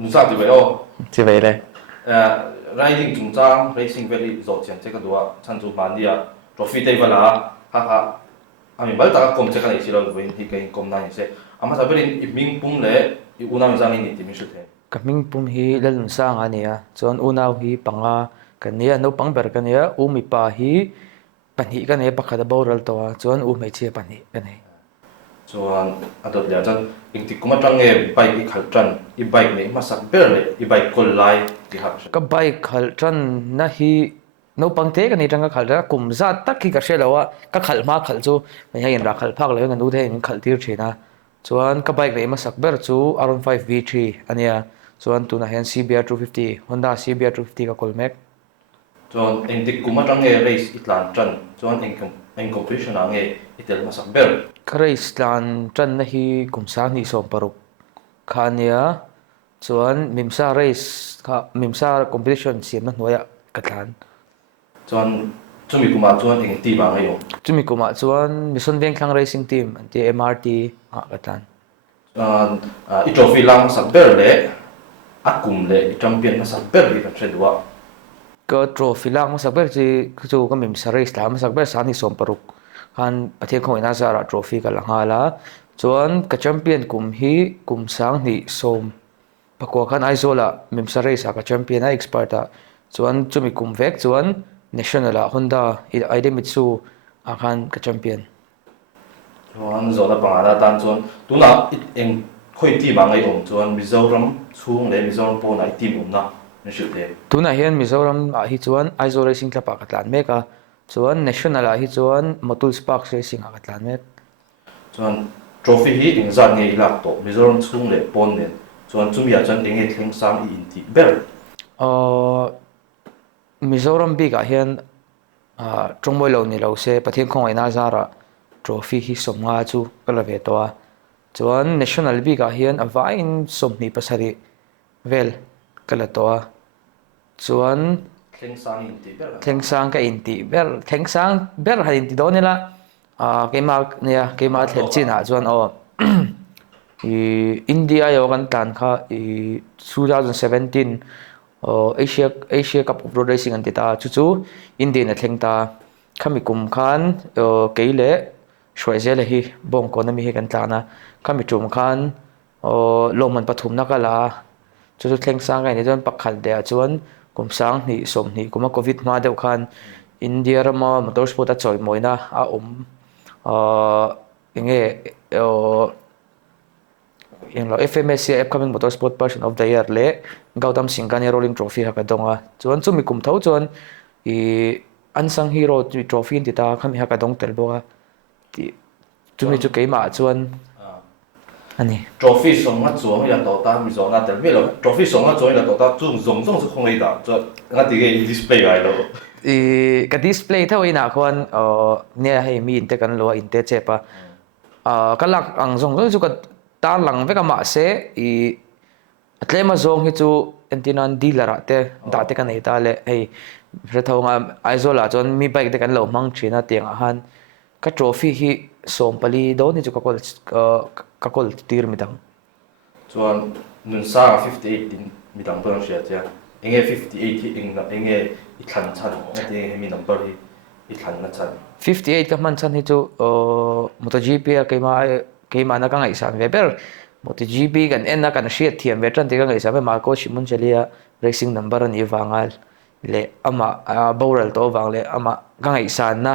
nusa ti ve o chỉ vậy đấy riding chung chang racing valley zo chen che ka duwa chan chu man dia trophy te vala ha ha ami bal ta kom che ka nei silo vein hi kai kom na ni se ama sa berin i ming pum le i una mi zang ni ti mi shuthe kaming pum hi lalun sang ania chuan unaw hi panga kania no pangber kania umi pa hi pahnih kania pakhat a boral to a chuan u mai chia pahnih kani chuan adot le chan ing ti kuma tang nge bike i khal tran i bike nei ma sak ber le i bike kol lai ti ha ka bike khal tran na hi no pangte kani tanga khal ra kum za tak ki ka shelawa ka khal ma khal chu mai hain ra khal phak le ngan u the in khal tir thina chuan ka bike nei ma sak ber chu around 5 v3 ania chuan tuna hian CBR 250 Honda CBR 250 ka kolmek chuan ing ti kuma tang nge race itlan tran chuan ing competition a nge itel ma sak ber ka race tlan tran na hi kumsa ni som paruk khania chuan mimsa race kha mimsa competition siam na hnuaya ka thlan chuan chumi kuma chuan ing ti ba ngai yo chumi kuma chuan mission vengkhlang racing team anti MRT a ka thlan i trophy lang sak ber le a kum le i champion ma sak ber hi ka thredwa ka trophy lang sak ber chi chu ka mimsa race la sak ber sa ni som paruk han pathian khoi na zara trophy ka langhala chuan ka champion kum hi kum sang ni som pakwa khan aizola mimsa race ka champion a expert a chuan chumi kum vek chuan national a Honda Idemitsu a khan ka champion chuan zola pangana tan chuan tuna eng khoi ti ba ngai om chuan Mizoram chung le Mizoram pon ai team umna ni shute tuna hian Mizoram a hi chuan Aizo Racing Club a ka tlan mek a chuan national a hi chuan Motul Sparks Racing a ka tlan mek chuan trophy hi ing zan nge ilak to Mizoram chung le pon nen chuan chumi a chuan enge thleng sam I in ti ber Mizoram big a hian tongmoi lo ni lo se pathian khongai na zara trophy hi somnga chu kala ve to a chuan national big a hian avain somni pasari vel kala to a chuan thleng sam in ti ber thengsang ka inti ber thengsang ber hain ti donela keima nia keima thlen china chuan o I India yo kan tan kha I 2017 Asia Cup of Road Racing an ti ta chu India na thleng ta khami kum khan keile shwaizele hi bong ko na mi he kan tlana khami tum khan lomon pathum na kala chu thleng sang ai ni don pakhal de chuan kum sang ni som ni kuma covid ma deuh khan India rama motorsport a choi moina a enge in lo FMSC upcoming motorsport person of the year le Gautam Singhania rolling trophy ha ka donga chuan chumi kum tho chuan I unsung hero trophy ti ta khami ha ka dong tel boga ti chumi chu keima chuan ani trophy song ma chuang ya to ta mi zong na tel me lo trophy song ma chuang ya to ta chung zong zong chu khong ei da chu nga ti ge display ai lo ka display tho ina khon ne hei mi inte kan lo inte chepa kalak ang zong chu ka ta lang ve ka ma se I atlema zong hi chu antinan dealer te da te kan ei ta le hei re thonga aizola chon mi bike te kan lo mang thina tiang a han ka trophy hi som pali do ni chu ka kol tir mi dang chuan nun sa 58 tin mi dang ton sia cha enge 58 hi ing na enge I thlan chan na te he mi number hi I thlan na chan 58 ka man chan hi chu MotoGP a keima na ka ngai san weber MotoGP kan en na kan hriat thiam ve tran te ka ngai sa ve Marco Simoncellia racing number ani wangal le ama boral to wang le ama ka ngai san na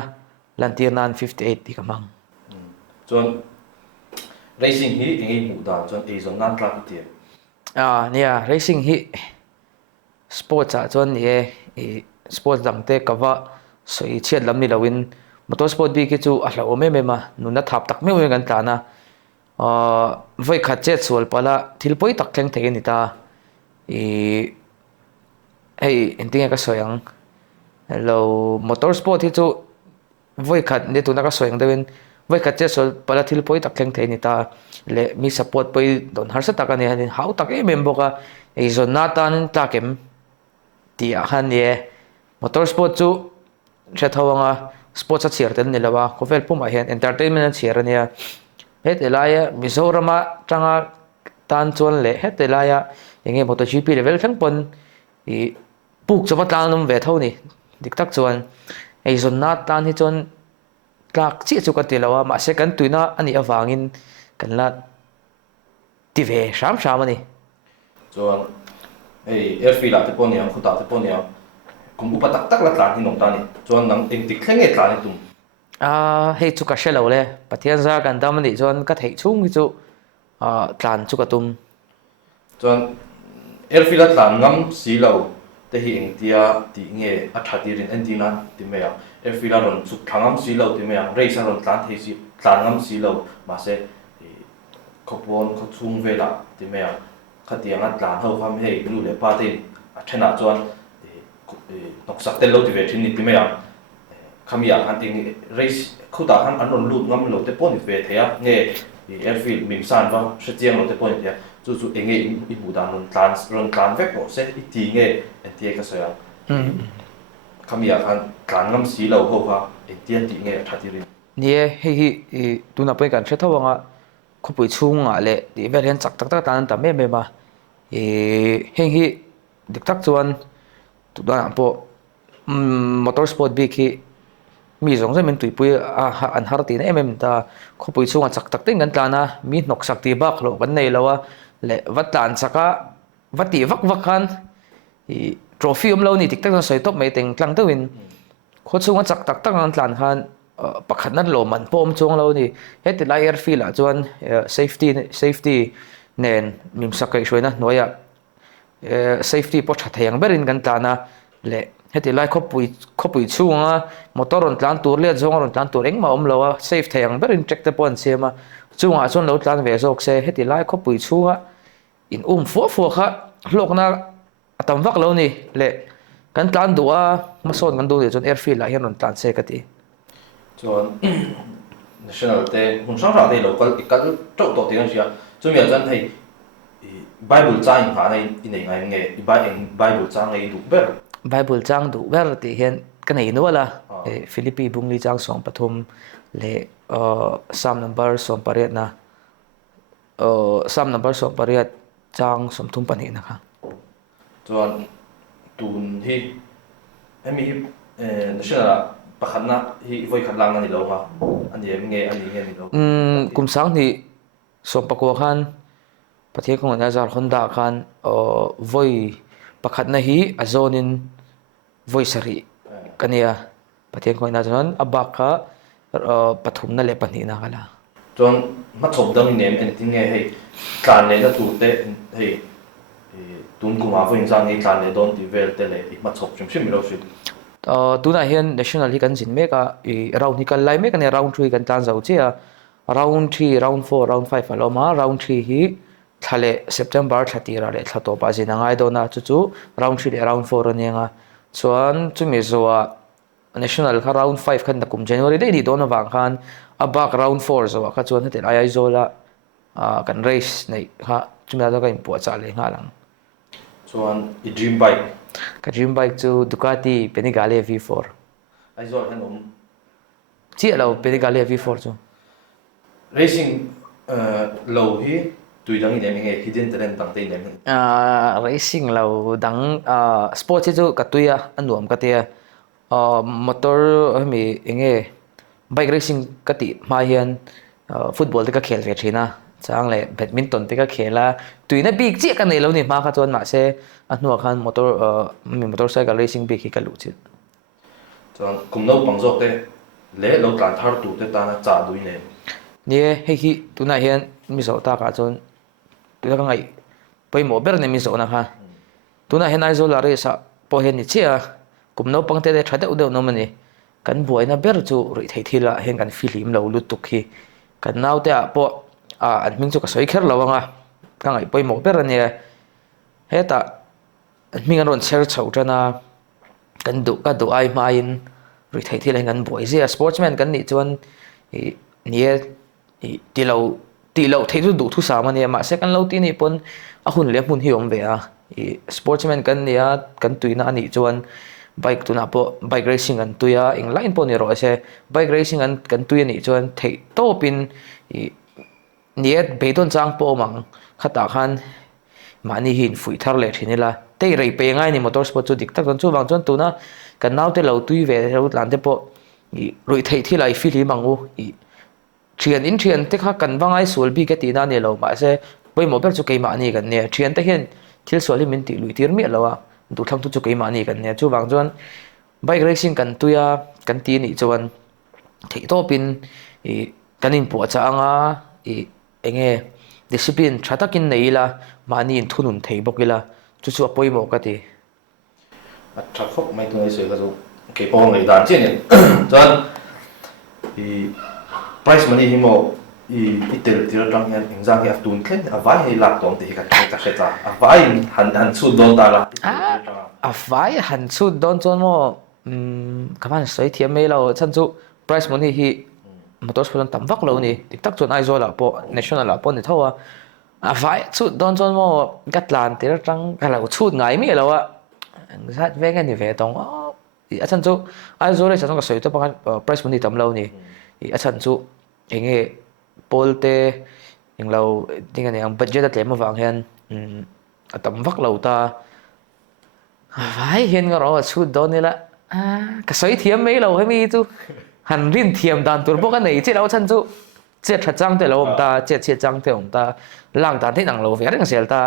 lantir nan 58 ti ka mang chuan racing hi enge mu da chuan ei zon nan tla ti nia racing hi sports a chuan ni sports dang te kawa soi chiat lam ni lawin motorsport bi ki chu a hla ome me ma nuna thap tak me we kan ta na voi khat che chol pala thilpoi tak thleng thei ni ta ei entinga ka soyang hello motorsport hi chu voi khat ne tu na ka soyang dewin voi khat che chol pala thilpoi tak thleng thei ni ta le mi support poi don har sa tak ani hanin how tak e membo ka ei zon na tan takem ti a han ye motorsport chu che thawanga sports a chiar tel ni lawa khovel pum a hian entertainment a chiar ania het elaya Mizorama tanga tan chuan le hete lai a enge MotoGP level thang pon i puk chawa tlan num ve tho ni dik tak chuan ei zon na tan hi chuan tlak chi chu ka ti lawa ma se kan tuina ani awangin kan la ti ve sham sham ani chuan ei airfield te pawh ni ang khuta te pawh ni ang kum upa tak tak la tlan hi nong ta ni chuan nang eng tik thleng e tlan ni tum hei chu ka shelo le pathian za kan dam ni chuan ka thei chung hi chu tlan chu ka tum chuan airfield a tlan ngam si lo te hi eng tia ti nge a tha tirin en tina ti me a airfield a ron chu thangam si lo ti me a race a ron tlan thei si tlan ngam si lo ma se khopon kho chung vela ti me a khatiang a tlan ho kham hei lu le pa tin a thena chuan noksak tel lo ti ve thin ni ti me a khamia han ting race khuta han an ron lut ngam lo te pon ni ve thea nge airfield mim san wa shchiang lo te pon thea chu enge i bu dan ron tlan vek mo se i ti nge entie ka soya khamia han tlan ngam si lo ho kha entie ti nge thati rin nie hei tuna pe kan the thawanga khopui chunga le ti vel hen chak tak tak tan ta me me ma hei hi dik tak chuan tu dan po motorsport bik hi mi zong zai min tuipui an har ti na em ta khopui chunga chak tak ten kan tlana mi nok sak ti bak lo kan nei lawa le vatan chaka vati vak vak khan trophy lo ni tik tak na soi top mai teng tlang tawin kho chunga chak tak tak an tlan khan pakhat nan lo man pom chung lo ni heti lai airfield a chuan safety nen mim sakai shoi na noya safety po tha theyang berin kan tlana le heti lai khopui chunga motor on tlan tur le zong on tlan tur engma om lowa safe theyang berin check te pon sema chunga chon lo tlan ve zok se heti lai khopui chunga in fo kha hlokna atam vak lo ni le kan tlan duwa mason kan du le chon airfield la hian on tlan se kati chuan national te hun sang ra te local ikal tok to te sia chumi a jan thei bible chang pha nei in nei ngai nge bible chang ei du ber bible chang du ber ti hian kan ei nuala philippi bungli chang song pathum le sam number som pariat na sam number som pariat chang som thum pani na kha chuan tun hi emi national pakhatna hi voi khat lang ani lo ha ani nge ni lo kum sang ni som pakwa khan pathian kong na zar honda khan voi pakhat na hi azonin voi sari kania pathian kong na zon abaka pathum na le pani na kala chuan ma chop dang nem anything nge hei tlan le da tu te hei tun kuma voi jang ei tlan le don ti vel te le ma chop chim lo shi tuna hian national hi kan jin meka round hi kan lai mek ani round 3 kan tan zau chia round 3 round 4 round 5 aloma round 3 hi thale september 30 ra le thlato pa jin angai do na chu round 3 le round 4 anianga chuan chumi zowa national kha round 5 khan da kum january dei ni don awang khan abak round 4 zowa kha chuan hete ai zola kan race nei kha chumi da ka impo cha le nga lang chuan I dream bike ka dream bike chu Ducati Panigale V4 ai zol han chi lo Panigale V4 chu racing low hi tui dang nem nge hidden talent tang te nem racing lo dang sports chu katuya anuam katia motor mi enge bike racing kati ma hian football te ka khel ve thina chang le badminton te ka khela tuina big chi ka nei lo ni ma kha chon ma se anua khan motorcycle racing big hi ka lu chi chuan kumno pangjok te le lo tlan thar tu te ta na cha dui ne ni hei hi tuna hian mi zo ta ka chon tuya ka ngai poimo ber ne mi zo na kha tuna hian ai zo la re sa po hian ni chia kumno pangte de thade ude no mani kan buaina ber chu roi thei thila hen kan filim lo lu tuk hi kan nau te a po an ming chu ka soi kher lawanga ka ngai poimo ber ani heta ming an ron share chho tana kan du ai main roi thei thila kan buai zia sportsman kan ni chuan nie ti lo thei du thu sa mani ma se kan lo ti ni pon a hun le mun hi om ve a sportsman kan nia kan tuina ani chuan bike tuna po bike racing an tuya eng line po ni ro se bike racing an kan tuya ni chuan thei topin niet beidon chang po mang khata khan mani hin fui thar le thinila te rei pe ngai ni motorsport chu dik tak chu wang chon tu na kan nau te lo tui ve ro tlan te po i roi thei thi lai fi li mangu i thian te kha kan wangai sul bi ke ti na ne lo ma se poi mo ber chu ke ma ni kan ne thian te hian thil sual hi min ti lui tir mi lo wa du thang tu chu ke ma ni kan ne chu wang chon bike racing kan tuya kan ti ni chuan thei to pin i kanin pu cha anga i enge discipline thatakin neila mani in thunun thei bokila chu chu apoi mo ka ti a thak khop mai tu ai se ka zo ke pong nei dan chen ni chuan i price money hi mo i itel tira tang hian exam hi aftun thlen a vai hi lak tong ti ka heta a vai han chu don ta la a vai han chu don chon mo kaman soi thiam mai lo chan chu price money hi motorsport tam vak lo ni tik tak chon ai zo la po national la po ni thawa a vai chu don chon mo gatlan tira tang ka lo chut ngai mi lo a zat ve nga ni ve tong a chan chu ai zo le chang ka soi to pa price money tam lo ni a chan chu enge polte eng lo tinga ne ang budget at lema wang hian atam vak lo ta vai hian nga ro chu don ni la ka soi thiam mai lo he mi chu han rin thiam dan tur bo ka nei che lo chan chu che tha chang te lo om ta che chang te om ta lang dan the nang lo ve reng sel ta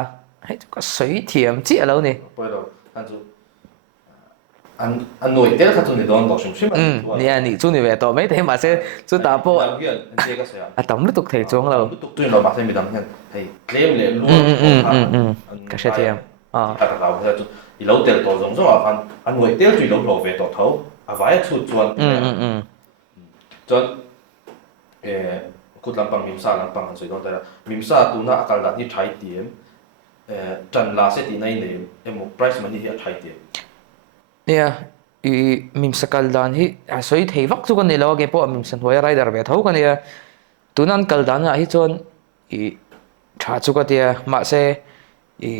he chu ka soi thiam chi lo ni poi lo han chu an noi te ka tu ni don lo shim shim ni ani chu ni ve to mai te ma se chu ta po hian je ka se a tam lu tuk thei chong lo tu tu lo ma se mi dam hian hei claim le lu ka she thiam ka ta la ha chu i lo tel to zong zong a fan an noi tel tu lo lo ve to tho a vai chu chuan chuan kut lampang mimsa lampang han soi don ta mimsa tu na akal da ni thai tiem tan la se ti nai ne emo price money hi a thai tiem nia i mim sakal dan hi a soi thei vak chu kan ne lo ge po mim san hoi rider ve tho kan ya tunan kal dan a hi chon i tha chu ka tia ma se i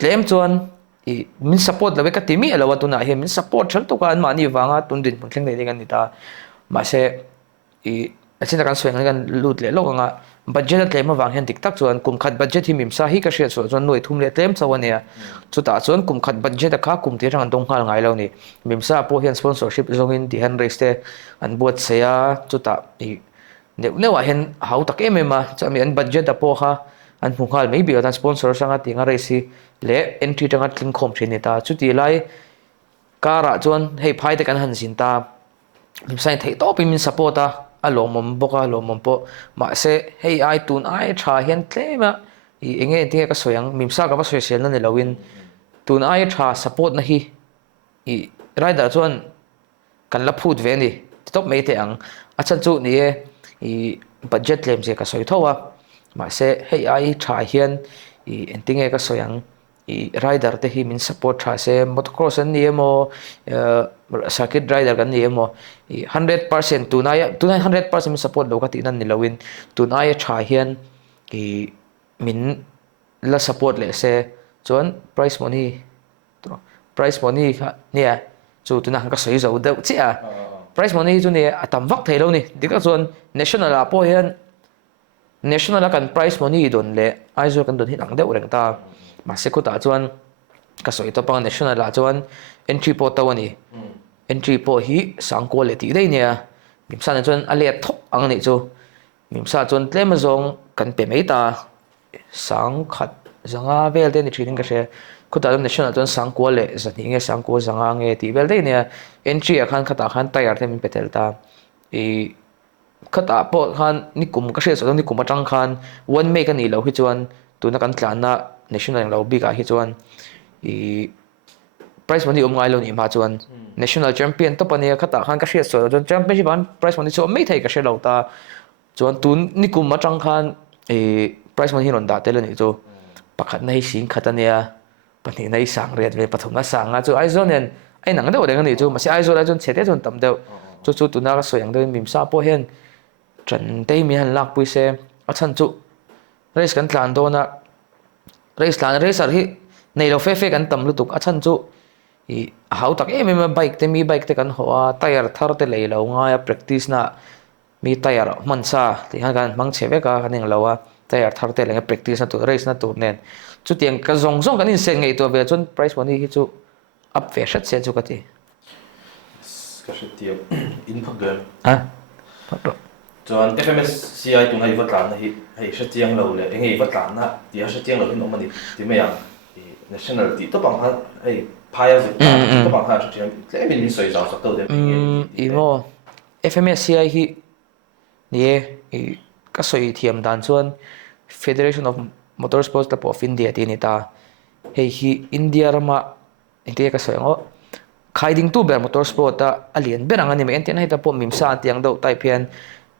claim chon i min support la ve ka ti mi lo wa tuna hi min support thal to kan ma ni wanga tun din phun thleng dei kan ni ta ma se i achina kan sweng kan lut le lo nga budget at lema wang hen tik tak chuan kum khat budget hi mim sa hi ka hria chuan noi thum le tlem chawania chu ta chuan kum khat budget a kha kum ti rang dong hal ngai lo ni mim sa po hian sponsorship zongin di han race te an buat seya chu ta i ne wa hen hau tak em ma chami an budget a po kha an hmu hal mai bi an sponsor sanga tinga race le entry tanga tling khom thrin ni ta chu ti lai kara chuan hei phai te kan han sin ta mim sa thei to pi min support a alomom boka alomom po ma se hei ai tun ai tha hian tlema i enge te ka soyang mimsa ka ba soi sel na ne lowin tun ai tha support na hi i rider chuan kan la phut ve ni top mei te ang achan chu ni e i budget lem je ka soi thowa ma se hei ai tha hian i entinge ka soyang i rider te hi min support tha se motocross an ni emo circuit rider kan ni emo i 100% tunai 100% min support lo ka ti nan ni lowin tunai tha hian i min la support le se chon price money nia chu tuna ka soi zo de chi a price money chu ni atam vak thei lo ni dikha chon national a po hian national kan price money don le aizo kan don hi ang de ureng ta ma se ko ta chuan ka soi to pang national la chuan entry po to ani entry po hi sangko le ti dei nia mimsa na chuan ale thok ang ni chu mimsa chuan tlem zong kan pe mai ta sang khat zanga vel te ni thrin ka she ko ta national chuan sangko le zani nge sangko zanga nge ti vel dei nia entry a khan khata khan tayar te min petel ta i khata po khan ni kum ka she so ni kum atang khan one make ani lo hi chuan tuna kan tlan na national lo big a hi chuan i price money ngai lo ni ma chuan national champion to pania khata khan ka hria so chuan championship an price money so mai thei ka she lo ta chuan tun ni kum atang khan e price money ron da tel ani chu pakhat nei sing khatania pani nei sang ret ve pathum na sang a chu ai zone en ai nang de odeng ani chu ma se ai zone chun chete chun tam deu chu tuna ka soyang de mim sa po hen tran te mi han lak pui se a chan chu race kan tlan do na racer hi nei lo fe kan tam lu tuk a chan chu i hau tak em bike te kan hoa tire thar te leilo nga ya practice na mi tire man sa ti han kan mang cheve ka kan eng lawa tayar thar te lenga practice na tu race na tu nen chu tiang ka zong zong kan in sen ngei to ve chun price money hi chu up ve shat se chu ka ti cái sự tiệm in phát gần ha cho anh FMSCI tụi hay vất làm này hay sẽ chiang lâu lệ hay vất làm na thì sẽ chiang lâu thì nó mà thì mấy anh national thì tất bằng hắn hay phai rồi tất bằng hắn cho nên mình soi giáo sắp tới đấy imo FMSCI hi nie ka soi thiam dan chuan Federation of Motorsports Club of India ti ni ta hei hi India rama inte ka soi ngo khiding tu ber motorsport ta alien berang ani me enten hai ta po mimsa tiang do tai pian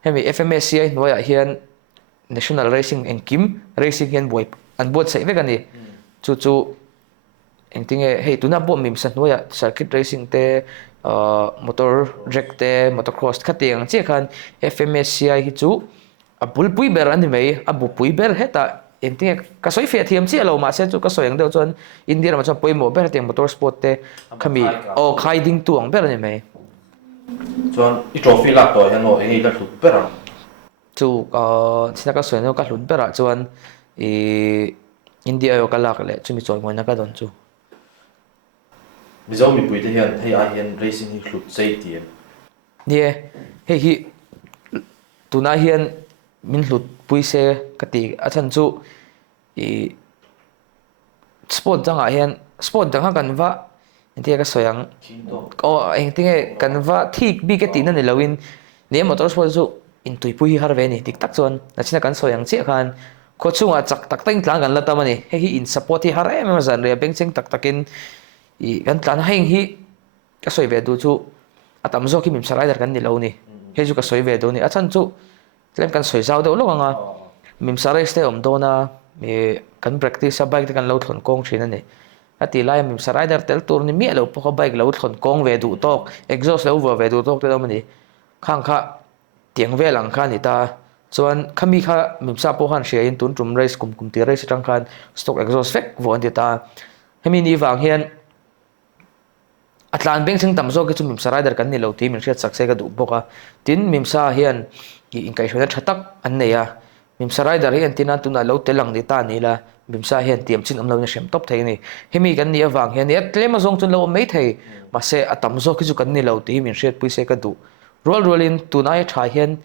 hemi FMSCI noya hian National Racing and Kim Racing hian boy an bot sai ve kan ni chu chu engtinge hei tuna po mimsa noya circuit racing te motor drag te motocross khatiang che khan FMSCI hi chu a pui ber ani mei a bu pui ber heta engtinge ka soi fe thiam chi lo ma se chu ka soi ang deuh chuan India ma chu poi mo ber tiang motorsport te khami o khiding tuang ber ani mei cho ít trophy lạc rồi hay ngồi hay là tụt bớt rồi chu sina ka soi no ka hlun ber chuan India yo ka lak le chu mi choi mo na ka don chu bây giờ mình bùi thế hiện hay ai hiện racing thì tụt dây tiền nie hei hi tuna hian min hlut pui se kati a chan chu sport janga hian sport janga kan va intia ka soyang o engtinge kan va thik bi ke tin ani lawin ne motor sport chu in tui pui har ve ni tik tak chon na china kan soyang che khan ko chunga chak tak tang tlang kan la tamani hei hi in support hi har em zan re beng cheng tak takin kan tlan heng hi ka soi ve du chu atam zo ki mim sarai dar kan ni lo ni he chu ka soi ve do ni a chan chu tlem kan soi zau de lo anga mim sarai ste om do na me kan practice a bike te kan lo thon kong thina ni ati lai mim sarai dar tel tur ni mi lo po ka bike lo thon kong ve du tok exhaust lo over ve du tok te lo mani khang kha tiang ve lang kha ni ta chuan khami kha mim sa po han share in tun tum race kum ti race tang khan stock exhaust fek von ti ta hemi ni wang hian atlan beng sing tamzo ke chu mimsa rider kan ni lo ti min riat sakse ka du boka tin mimsa hian in kai shona thatak an neya mimsa rider hian tina tuna lo telang ni ta ni la mimsa hian tiam chin amlo ni shem top thei ni hemi kan ni awang hian et tlema zong chun lo mei thei ma se atamzo ke chu kan ni lo ti min riat pui se ka du rol in tunai tha hian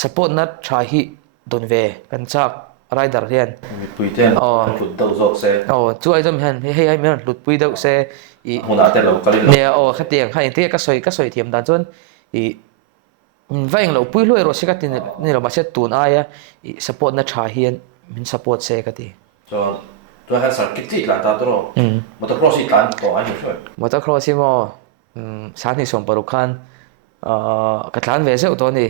support na tha hi don ve kan chak rider hian mình bùi thế tụt đầu dọc xe chu ai dom hian hei ai men lut pui deuh se muốn ăn tên lâu cái ne o khatiang khai te ka soi thiam dan chon vaing lo pui loi ro se ka tin ni lo ma se tun aya support na tha hian min support se ka ti cho hai sản kích thích là ta đó motocross thì tán có ai hiểu rồi motocross mo san ni som paru khan ka tlan ve se to ni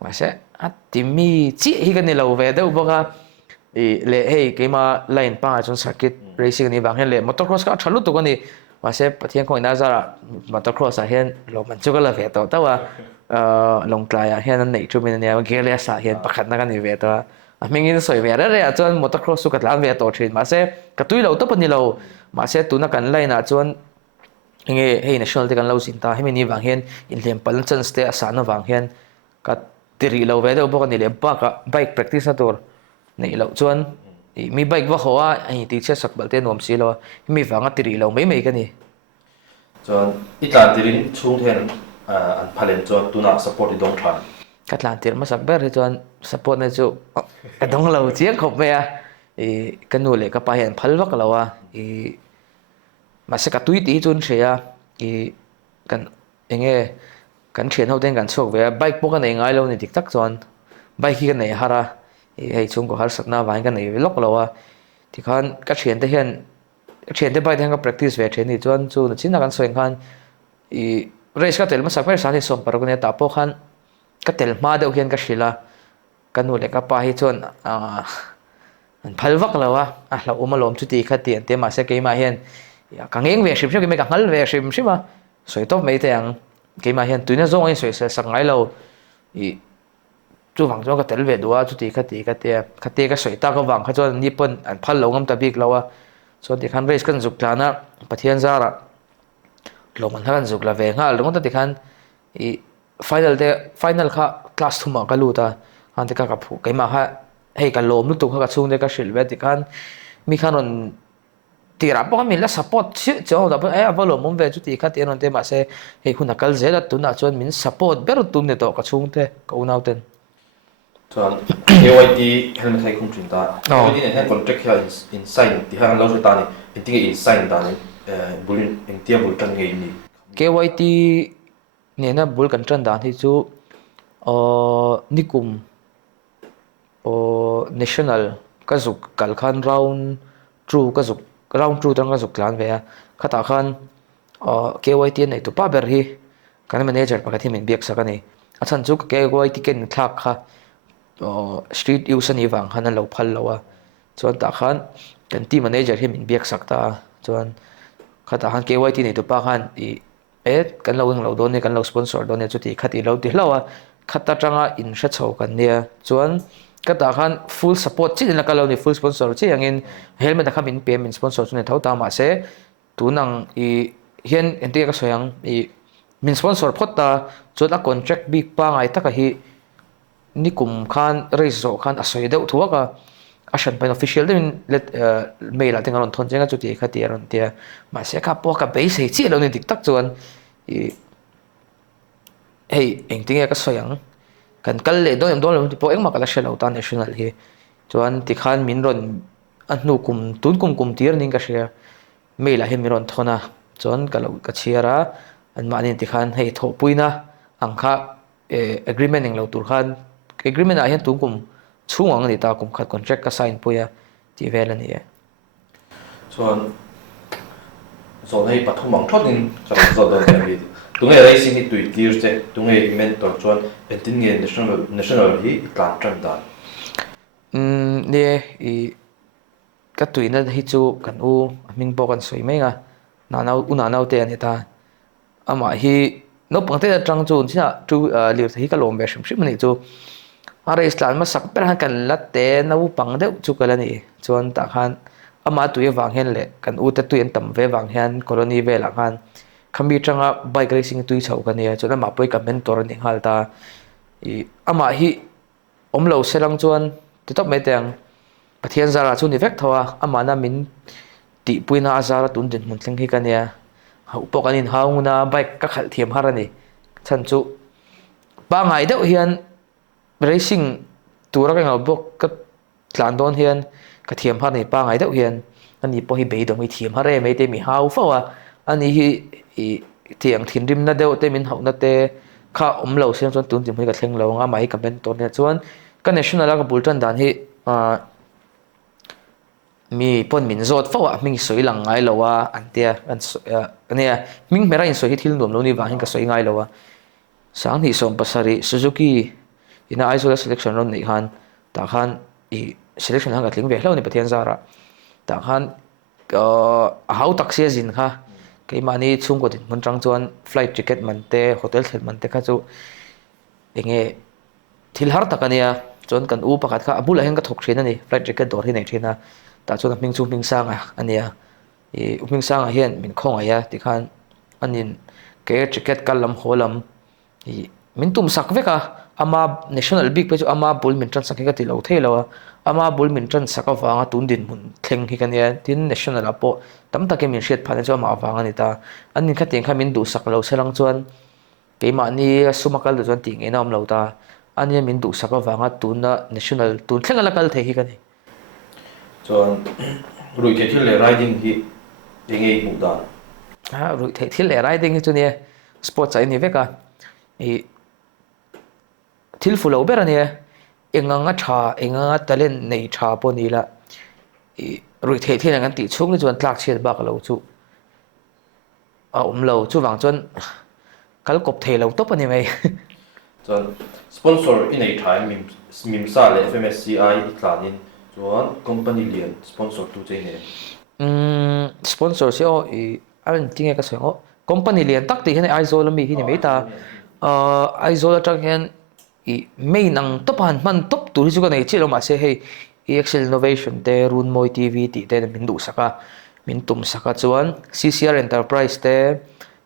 ma se atimi chi hi kan ni lo ve deuh boka le hei keima line pa chon circuit racing ni bang hen le motocross ka thalu to ni ma se pathian khoi na zara motocross a hen lo man chu ka la ve to tawa long tlai a hen an nei chu min ne gelia sa hen pakhat na ka ni ve to a mingin soi ve re a chon motocross su ka tlan ve to thin ma se ka tui lo to pani lo ma se tu na kan line a chon nge hei national te kan lo sin ta hemi ni wang hen in lem pal chan ste a sa na wang hen ka tiri lo ve do bo ka ni le ba ka bike practice na tur nei lo chuan mi bike wa hoa ai ti che sak balte nom si lo mi wanga tiri lo mei ka ni cho ít là tiền chung thêm anh phalen cho tu nào support đi đông tràn katlan tir ma sak ber chuan support na chu ka dong lo chiang khop me a kanu le ka pa hian phal wak lo a ma se ka tui ti chun thea kan enge kan thian ho ten kan chok ve bike po ka nei ngai lo ni tik tak chuan bike hi ka nei hara hei chung ko har sakna wain ka nei lok lo a ti khan ka thian te hian thian te bike te ka practice ve then ni chuan chu na chin na kan soeng khan race ka tel ma sak ber sa ni som par ko ne ta po khan ka tel ma deuh hian ka hrila kanu le ka pa hi chuan an phal vak lo a hlo uma lom chu ti kha ti an te ma se keima hian ka ngeng ve shim shim me ka ngal ve shim shima soi top mei te ang keima hian tuina zong ai soi se sak ngai lo chu wang chu ka tel ve duwa chu ti kha te ka soi ta ka wang kha chuan ni pon an phal lo ngam ta bik lo a so ti khan race kan zuk tlana pathian zara lo man han zuk la ve ngal lo ta ti khan final kha class thuma ka lu ta han te ka phu keima ha hei ka lom lu tu kha ka chung de ka hril ve ti khan mi khan on tira po min la support chi chaw da ai avalo mom ve chu ti kha ti non te ma se hei khuna kal zela tu na chuan min support ber tum ne to ka chung te ko nau ten chuan KYT helmet hai khung trin ta Oh. KYT ne hen contract hi in sign ti han lo ta ni in ti in sign ta ni bulin in tia bul tan ngei ni KYT ne na bul kan tran dan hi chu nikum national ka zuk kal khan round true ka zuk round true tang ka zuk tlan ve a khata khan KYT nei tu pa ber hi kan manager pakhat hi min biak sakani a chan chu KYT ken thak kha street use ani wang han lo phal lo a chuan ta khan kan team manager hi min biak sakta chuan khata khan KYT nei tu pa khan i kan lo ing lo don ne kan lo sponsor don ne chu ti khati lo ti hlawa khata tanga in hra chho kan nia chuan kata khan full support chi na ka lo ni full sponsor chi angin helmet kha min payment sponsor chu ne thau ta ma se tunang i hian ente ka soyang i min sponsor phota chuan a contract big pa ngai taka hi nikum khan reizo khan asoi deuh thuaka a shan pen official din let mail ating aron thon chenga chu ti khati aron tia ma se kha po ka base hi chi lo ni dik tak chuan i hei engting ka soyang kan kal le do em do lo po engma kala shelo ta national hi chuan ti khan min ron a hnu kum tun kum tir ning ka share mail a he mi ron thona chuan kalo ka chiara an ma ni ti khan hei tho puina angkha agreement eng lo tur khan agreement a hian tun kum chhungang ni ta kum khat contract ka sign puya ti vel ani e chuan zon hei pathumang thotin kan zo do ni tungai racing hi tui tir che tungai mentor chuan entin nge national hi tlan tran dan ne i ka tuina hi chu kan u ming po kan soi mai nga na nau te ani ta ama hi no pangte atang chu china tu lir hi ka lom be shim shim ni chu ara islam ma sak per han kan latte na u pang de chu kala ni chuan ta khan ama tu ye wang hen le kan u ta tu en tam ve wang hian colony ve la khan khami tanga bike racing tui chho kan ya chu na ma poi ka mentor ni hal ta i ama hi omlo serang chuan ti top mai teng pathian zara chu ni vek thawa ama na min ti puina azara tun din mun thleng hi kan ya hau pok anin hauna bike ka khal thiam harani chan chu ba ngai deuh hian racing tura ka ngau bok ka tlan don hian ka thiam har nei pa ngai deuh hian ani po hi bei do mi thiam hare mai te mi hau fawa ani hi i tiang thin rim na deuh te min hau na te kha omlo siang chuan tun tim hi ka thleng lo nga mai ka ben ton ne chuan ka national ka bultan dan hi mi pon min zot fawa ming soi lang ngai lowa antia an ania ming mera in soi hi thil nom lo ni wang hin ka soi ngai lowa sang ni som pasari Suzuki ina isola selection ron nei han ta khan i selection hang ka tling ve hlo ni pathian zara ta khan hau taxi zin kha ke mani chung ko din mun tang chuan flight ticket man te hotel thel man te kha chu enge thil har takania chon kan u pakhat kha abula heng ka thok thina ni flight ticket dor hi nei thina ta chuan ming chu ming sang ania i ming sang hian min khong aya ti khan anin ke ticket kalam holam i min tum sak veka ama national big pe chu ama bul min tran sakhi ka ti lo thelo ama bul min tran saka wanga tun din mun thleng hi kan ya tin national apo tam tak min shet phane chu ama wanga ni ta anin kha teng kha min du sak lo selang chuan keima ni sumakal du chuan ting enam lo ta ania min du saka wanga tuna national tun thlenga lakal the hi kan ni chuan rui ke thil le riding hi engei mu dan rui the thil le riding hi chu ni sports ai ni veka i thil fulo ber ani enganga tha enganga talent nei tha po ni la i rui the thil ang ti chung ni chuan tlak chhet bak lo chu a lo chu wang chuan kal kop the lo to pani mai chuan sponsor in ei thai mimsa le FMSCI tlanin chuan company lian sponsor tu che ne sponsor se o i an tinge ka sengo company lian tak ti hen aizola mi hi ni mai ta aizola tang hian i mei nang top han man top tu chu ka nei chilo ma se hei EXL innovation te run moi TV ti te min du saka min tum saka chuan CCR enterprise te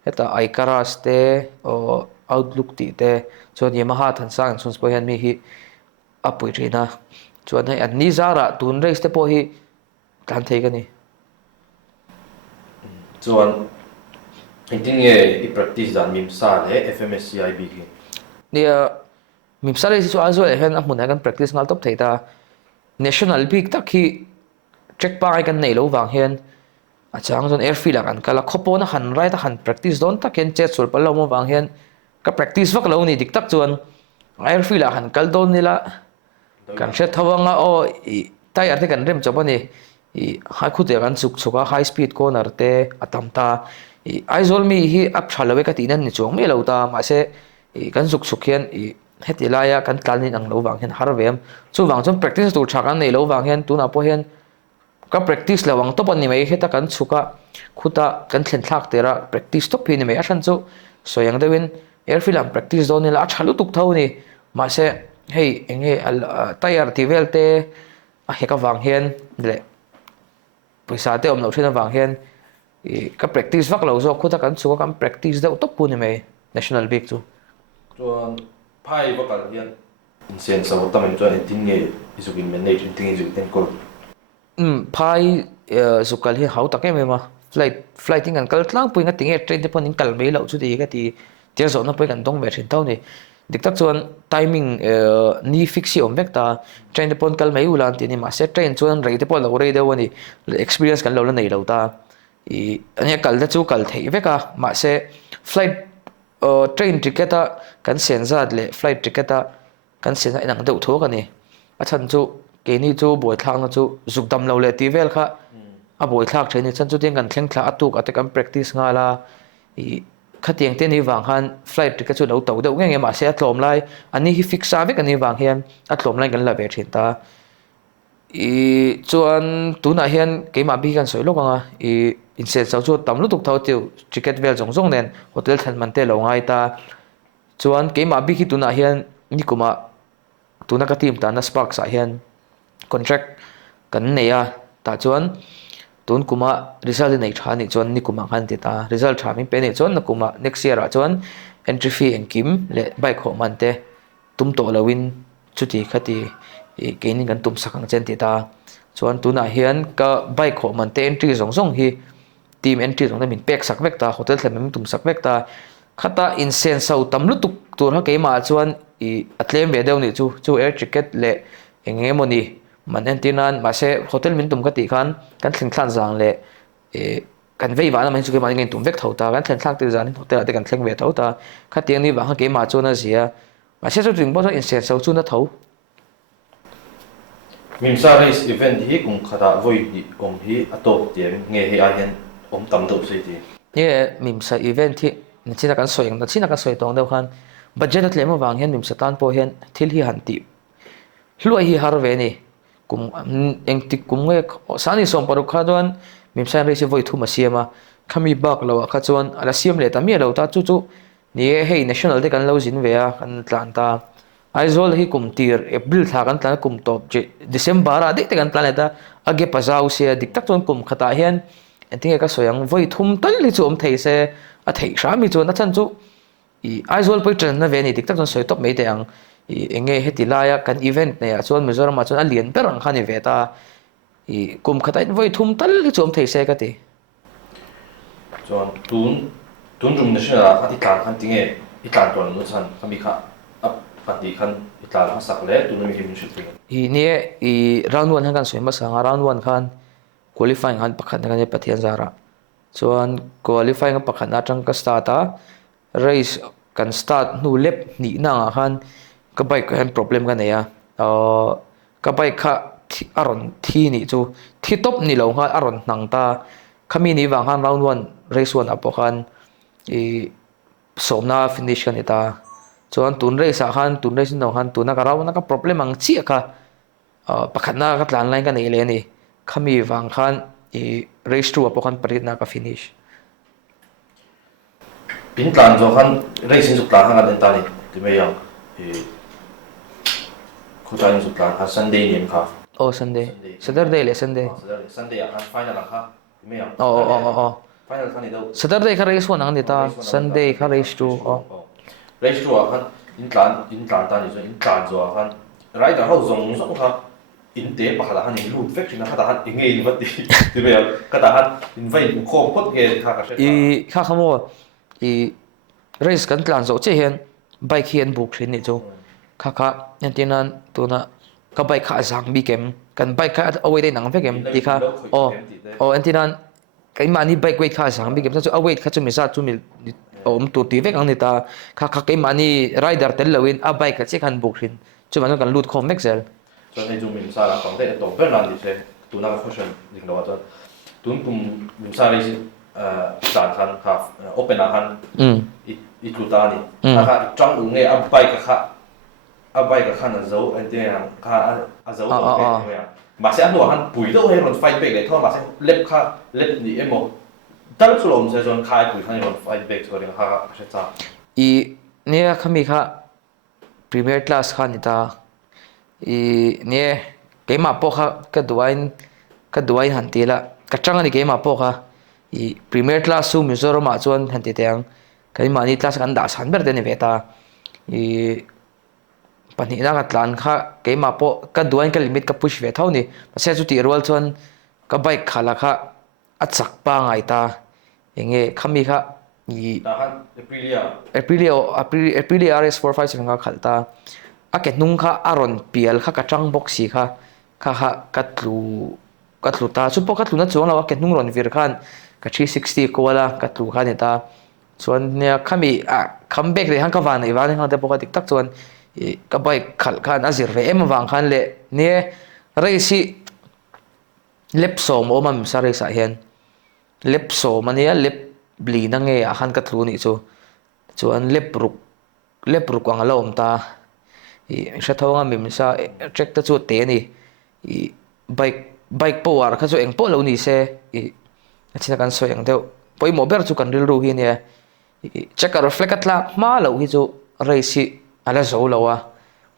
eta icaras te o outlook ti te chuan Yamaha than sang chun spo hian mi hi apui rina chuan hei an ni zara tun race te pawh hi tlan thei ka ni chuan hinting nge I practice dan mim sa le FMSCIB ki nia mimsa race chu azol hen a hmun kan practice ngal top thei ta national peak tak hi check pa kan nei lo wang hian a chang zon airfield kan kala khopo na han rai ta han practice don ta ken che chul palo mo wang hian ka practice vak lo ni dik tak chuan airfield han kal don nila kan hre thawanga o I tire te kan rem chawani I hai khute kan chuk chuka high speed corner te atamta I aizol mi hi ap thalawe ka tinan ni chuang me lo ta ma se kan chuk chuk hian heti laia kan tlalin ang lo wang hian harvem chu wang chon practice tur thakan nei lo wang hian tuna po hian ka practice lawang top ani mai heta kan chuka khuta kan thlen thlak tera practice top hi ni mai a than chu soyang dewin airfield am practice don nila a thalu tuk tho ni ma se hei enge tire ti velte a heka wang hian le paisa te om lo thena wang hian ka practice vak lo zo khuta kan chuka kan practice deuh top pu ni mai national big chu chuan phai bakal hian insen saw tamen chuan hinting nge isukin manage hinting isu ten kol phai zukal hi hau takai mema flighting an kal tlang puinga tinge train te ponin kal mai lo chu ti ka ti tia zo na poi kan dong ve thin tau ni dik tak chuan timing ni fixi om vek ta train te pon kal mai ulan ti ni ma se train chuan rei te pon lo rei deu ani experience kan lo la nei lo ta I ania kal da chu kal thei veka ma se flight train ticket a kan sen zat le flight ticket a kan sen a inang deuh thok ani a chan chu ke ni chu boi thlang na chu zukdam lo le ti vel kha a boi thlak thein chan chu tiang kan thleng thla atuk ate kan practice nga la I khatiang te ni wang han flight ticket chu lo to deuh nge ma se a tlom lai ani hi fix a vek ani wang hian a tlom lai kan la ve thin ta I chuan tuna hian keima bi kan soi lokanga I instead sau chu tam lu tuk thau tiu ticket vel zong zong nen hotel than man te lo ngai ta chuan keima bi ki tuna hian ni kuma tuna ka team ta na sparks a hian contract kan nei a ta chuan tun kuma result nei tha ni chuan ni kuma han ti ta result tha mi pe ni chuan na kuma next year a chuan entry fee engkim le bike ho man te tum to lowin chuti khati ke ni kan tum sakang chen ti ta chuan tuna hian ka bike ho man te entry zong zong hi team entry zong da min pek sak vek ta hotel thlem min tum sak vek ta khata in sen sau tam lu tuk tur ha ke ma chuan I atlem ve deu ni chu air ticket le enge moni man entinan ma se hotel min tum ka ti khan kan thling thlan zang le kan vei wa na man chu ke ma ngin tum vek thau ta kan thlen thlak ti zan hotel ate kan thleng ve thau ta khatiang ni wa ha ke ma chu na zia ma se chu ting bo in sen sau chu na thau mimsa race event hi kung khada voi di om hi atop tiam nge he a hian om tam deuh sei ti ye mimsa event hi na china kan soyang na china ka soi tong deuh khan budget at lema wang hian mimsa tan po hian thil hi han ti hluai hi har ve ni kum eng tik kum nge sani som paru kha don mimsa race voi thu ma siama khami bak lo kha chuan ala siam le ta mi lo ta chu chu ni hei national de kan lo jin ve a kan tlan ta aizol hi kum tir april tha kan tlan kum top december a de te kan tlan ta age pazau se dik tak chon kum khata hian enting ka soyang voi thum tal li chu om thei se a thei sha mi chu na chan chu I aizol poi tren na ve ni dik tak chon soi top me te ang I enge heti laia kan event ne a chuan mizoram a chuan a lian per ang khani ve ta I kum khata in voi thum tal li chu om thei se ka ti chuan tun rum national a ti tlan khan tinge I tlan ton nu chan khami kha ap pati khan I tlan ha sak le tun mi him shit I nie I round 1 han kan soi ma sanga round 1 khan qualifying han pakhat kan ne pathian zara chuan qualifying pakhat na tang ka start a race kan start nu lep ni na khan ka bike han problem ka nei a ka bike kha aron thi ni chu thi top ni lo nga aron nang ta khami ni wang han round 1 race 1 apo khan I somna finish kan eta chuan tun race a khan tun race no khan tuna ka raw na ka problem ang chi ka pakhat na ka tlan line ka nei le ni khami wang khan I race 2 apo khan parit na ka finish pin tlan zo khan racing zuk tlan han den ta ni ti me yang khu tlan zuk tlan ha sunday nim kha oh sunday saturday le sunday sunday a final kha ti me yang oh final khan ni do saturday ka race 1 ang ni ta sunday ka race 2 race 2 a khan in tlan ta ni zo in tlan zo a khan rider ho zong zong kha in te pa khala han in lut vek china khata han inge in vati ti be kata han in vai kho pot ge kha ka i kha khamo i race kan tlan zo che hian bike hian buk thrin ni chu kha kha antinan tuna ka bike kha zang bi kem kan bike kha away dei nang vekem ti kha o antinan cái mà ni bike weight kha sang bi kem chu a weight kha chu mi sa chu mi om tu ti vek ang ni ta kha kha cái mà ni rider tel lawin a bike kha che khan buk thrin chu man kan lut khom mek zel cho nên chúng mình sa là còn đây tổng bên là gì thế tụi nó có question gì đó cho tụi mình sa đây sản han ha open han ít tụi ta đi ha trong ứng nghe áp bay cả khăn là dấu anh thế ha dấu tổng bên mà sẽ ăn han bùi đâu hay còn fight back để thôi mà sẽ lép đi em một tất cả số sẽ chọn khai bùi han còn fight back rồi ha sẽ sao i nia khami kha premier class khan ni ta i nia ke ma po kha ka duain han ti la ka changa ni ke ma po kha i premier class su Mizoram ma chuan han ti teng kai ma ni class kan da san ber de ni veta i pani na ka tlan kha ke ma po ka duain ka limit ka push ve thau ni se chu ti rol chuan ka bike khala kha achak pa ngai ta enge khami kha i Aprilia RS457 nga khalta a ke nung kha aron pial kha ka tang box si kha katlu ta chu po katlu na chuang lawa ke nung ron vir khan ka 360 ko wala katlu khan eta chuan ne khami a comeback re han ka van iwan han te po ka tik tak chuan ka bai khal khan azir ve em wang khan le ne reisi lepso mo mam sa reisa hian lepso mania lep bli na nge a han ka thlu ni chu chuan lepruk ang alom ta i sha thawanga mim sa track ta chu te ni i bike power kha chu eng po lo ni se i achina kan soeng deu poi mober chu kan ril ru hi ne i check a reflect atla ma lo hi chu race ala zo lawa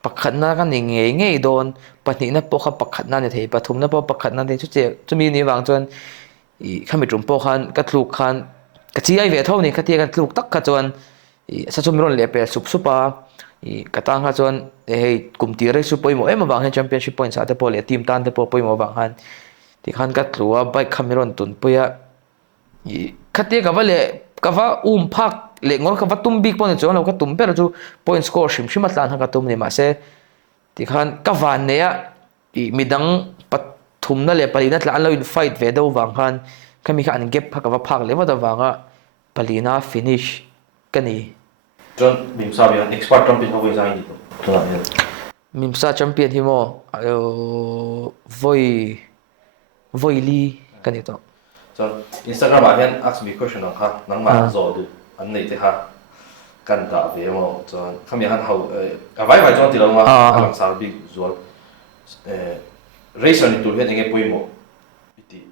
pakhat na kan nge don pahni na po kha pakhat na ni thei pathum na po pakhat na de chu che chumi ni wang chuan i khami tum po khan ka thluk khan ka chi ai ve thau ni khatia kan thluk tak kha chuan i sa chum ron le pe supa i katang ha chuan hei kumti re su poimo em wang han championship points ate po le team tan te po poimo wang han ti khan ka thlua bike khamiron tun puya i khatia ka vale ka va phak le ngor ka va tum big pon chuan lo ka tum per chu point score shim atlan ha ka tum ni ma se ti khan ka van ne ya i midang pathum na le palina tla an lo in fight ve do wang han kami kha an gap ka va phak le wa da wanga palina finish kani John Mimsa bi expert champion ho zai ni to na Mimsa champion hi mo voi li kani to so Instagram ma hian ask me question ha nang ma zo du an nei te ha kan da ve mo so khami han hau a vai chon ti lo ma lang sal bi zo racer ni tu hian enge poimo iti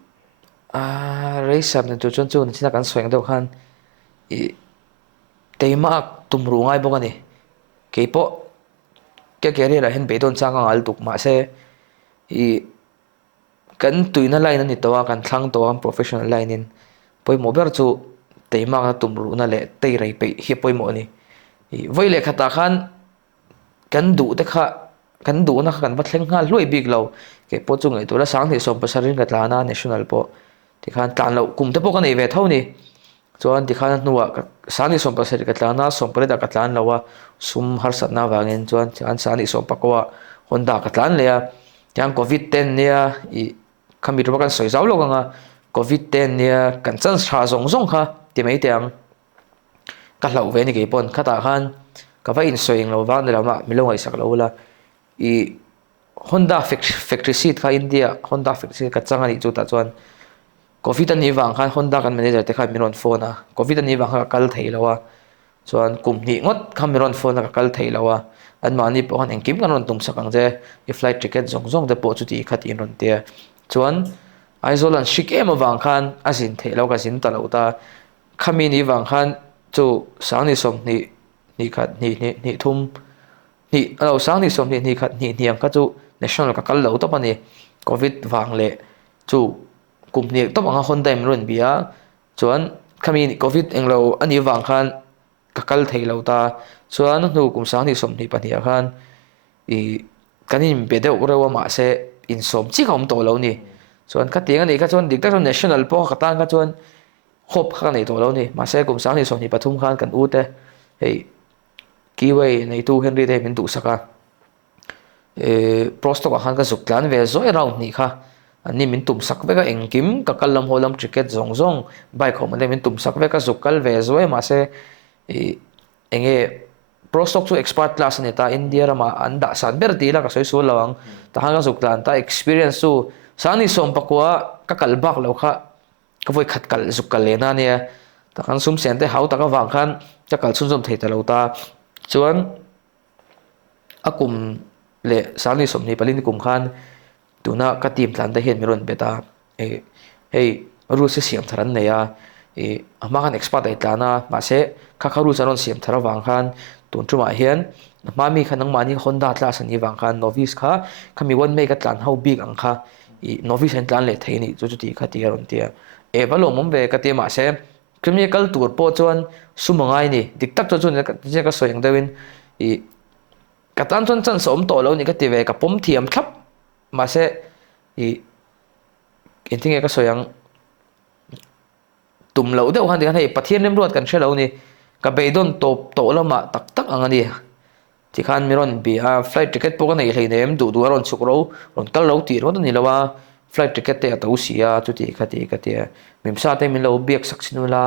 racer ni tu chon chu ni china kan soeng do khan i teima tumru ngai bo ani keipo ke career hen bedon changa al tuk ma se i kan tuina line ani to kan thlang to am professional line in poi mober chu teima tumru na le tei rei pe hi poi mo ani i voile khata khan kan du te kha kan du na kan bathleng nga loi big lo ke po chu ngai to la sang ni som pasarin ka tlana national po ti khan tan lo kum te po kan ei ve thau ni chuan ti khan nuwa sani som pasari ka tlana som pare da ka tlan lawa sum har sat na wangin chuan an sani som pakwa Honda ka tlan le ya tiang covid 10 nia i khami ro kan soi zau lo nga covid 10 nia kan chan sha zong kha ti mai tiang ka hlau ve ni ke pon khata khan ka va in soing lo van la ma milo ngai sak lo la i Honda factory seat kha India Honda factory seat ka changa ni chu ta chuan covid ani wang khan Honda kan manager te kha miron phone a covid ani wang kha kal thei lawa chuan kum ni ngot kha miron phone ka kal thei lawa an mani po han engkim kan ron tum sakang je i flight ticket zong te po chu ti khat in ron te chuan aizolan shikem wang khan asin thei lo ka sin ta lo ta khami ni wang khan chu sang ni som ni khat ni thum ni alo sang ni som ni khat ni niang ka chu national ka kal lo to pani covid wang le chu kum ni to bang Honda im ron bia chuan khami covid englo ani wang khan kakal thei lo ta chuan nu kum sang ni som ni pania khan i kanin bedeu rewa ma se in som chi khom to lo ni chuan kha tiang ani kha chuan dik tak chuan national po kha tan kha chuan khop kha nei to lo ni ma se kum sang ni som ni pathum khan kan u te hei kiwei nei tu henry te min tu saka prosto ka khan ka zuk tlan ve zo around ni kha ani min tum sak veka engkim ka kalam holam cricket zong zong bai khom ande min tum sak veka zukal ve zo ma se enge prostock to expert class ni ta india rama anda san ber ti la ka soi su lawang ta hanga zuklan ta experience su sani som pakwa ka kalbak lo kha ka voi khat kal zukal le na ne ta kan sum sen te hau ta ka wang khan ta kal chun zum thei ta lo ta chuan akum le sani som ni palin kum khan tuna ka team tlan da hen miron beta hey ru se siam tharan ne ya ama kan expert ai tlana ma se kha kharu charon siam thara wang khan tun chuma hian mami khanang mani honda class ani wang khan novice kha khami won me ka tlan how big ang kha novice han tlan le thei ni chu chu ti kha ti ron tia balo mom ve ka te ma se chemical tur po chon sumangai ni dik tak chu chu ne ka soyang dawin ka tan chon chan som to lo ni ka ti ve ka pom thiam thlap ma se enting ka soyang tum lo deuh han hei pathian lem ruat kan hrelo ni ka beidon to lama tak tak angani ti khan miron bi a flight ticket po ka nei hlei nem du ron chuk ro ron kal lo ti ro ni lawa flight ticket te to sia chu ti khati ka ti mimsa te min lo biak saksinula